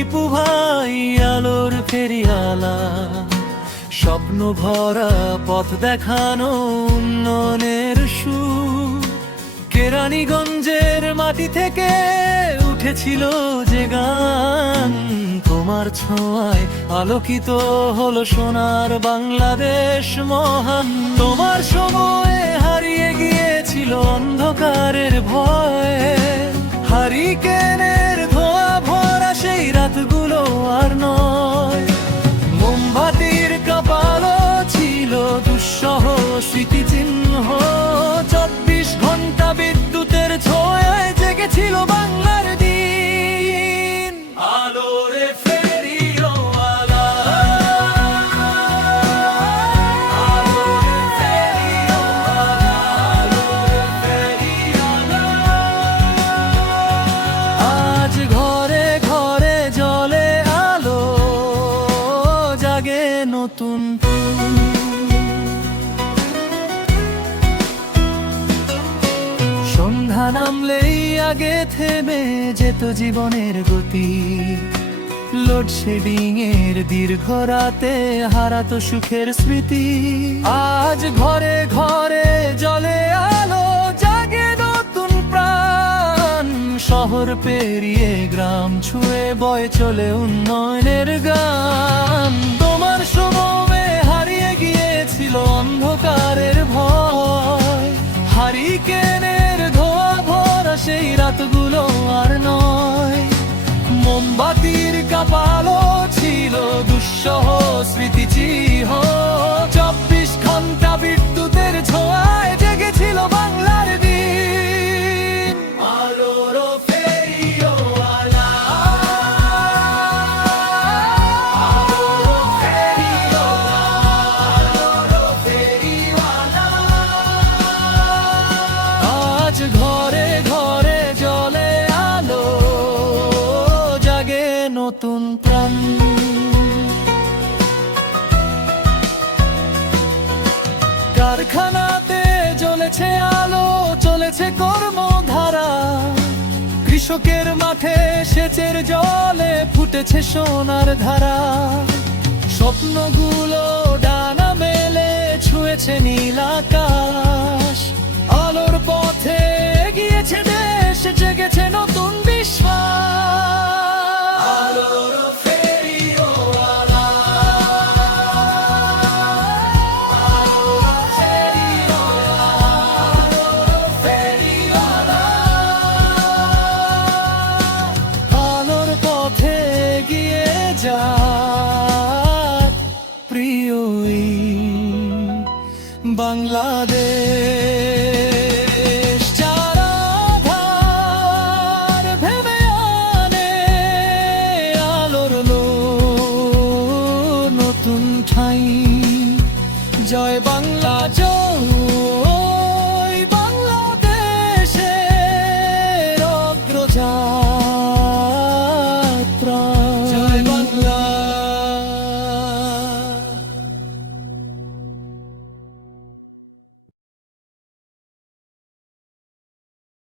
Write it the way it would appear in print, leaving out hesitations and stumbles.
দীপু ভাই আলোর ফেরিওয়ালা, স্বপ্ন ভরা পথ দেখানো উন্নয়নের সুর। কেরানীগঞ্জের মাটি থেকে উঠেছিল যে গান, তোমার ছোঁয়ায় আলোকিত হলো সোনার বাংলাদেশ মহান। তোমার সময়ে হারিয়ে গিয়েছিল অন্ধকারের ভয়, হারিকেনের ধোঁয়া ভরা সেই রাতগুলো আর নয়। মোমবাতির কপালও ছিল দুঃসহ স্মৃতিচিহ্ন, 24 ঘন্টা বিদ্যুতের ছোঁয়ায় জেগেছিল বাংলার দিন। আলোরে ফেরিওয়ালা, আলোরে ফেরিওয়ালা, আলোরে ফেরিওয়ালা। আজ ঘরে ঘরে জ্বলে আলো, জাগে নতুন। সন্ধ্যা নামলেই আগে থেমে যেত জীবনের গতি, লোডশেডিং এর দীর্ঘ রাতে হারাতো সুখের স্মৃতি। আজ ঘরে ঘরে জ্বলে আলো, জাগে নতুন প্রাণ। শহর পেরিয়ে গ্রাম ছুঁয়ে বয়ে চলে উন্নয়নের গান। তোমার সময়ে হারিয়ে গিয়েছিল অন্ধকারের ভয়, হারিকেনের ধোঁয়া ভরা সেই রাতগুলো আর নয়। মোমবাতির কপালও ছিল দুঃসহ স্মৃতিচিহ্ন, 24 ঘন্টা বিদ্যুতের ছোঁয়ায় জেগেছিল বাংলার দিন। আলোর ফেরিওয়ালা, আলোর ফেরিওয়ালা, আলোর ফেরিওয়ালা। আজ ঘরে ঘরে জ্বলে আলো, জাগে নতুন প্রাণ। কারখানাতে জ্বলেছে আলো, চলেছে কর্মধারা। কৃষকের মাঠে সেচের জলে ফুটেছে সোনার ধারা। স্বপ্নগুলো ডানা মেলে ছুঁয়েছে নীল আকাশ। আলোর পথে এগিয়েছে দেশ, জেগেছে নতুন বিশ্বাস। আলোর ফেরিওয়ালা, আলোর ফেরিওয়ালা, আলোর ফেরিওয়ালা। আলোর পথে এগিয়ে যাক প্রিয় এই বাংলাদেশ। যারা আঁধার ভেবে আনে আলোর নতুন ঠাঁই। জয় বাংলা, জয়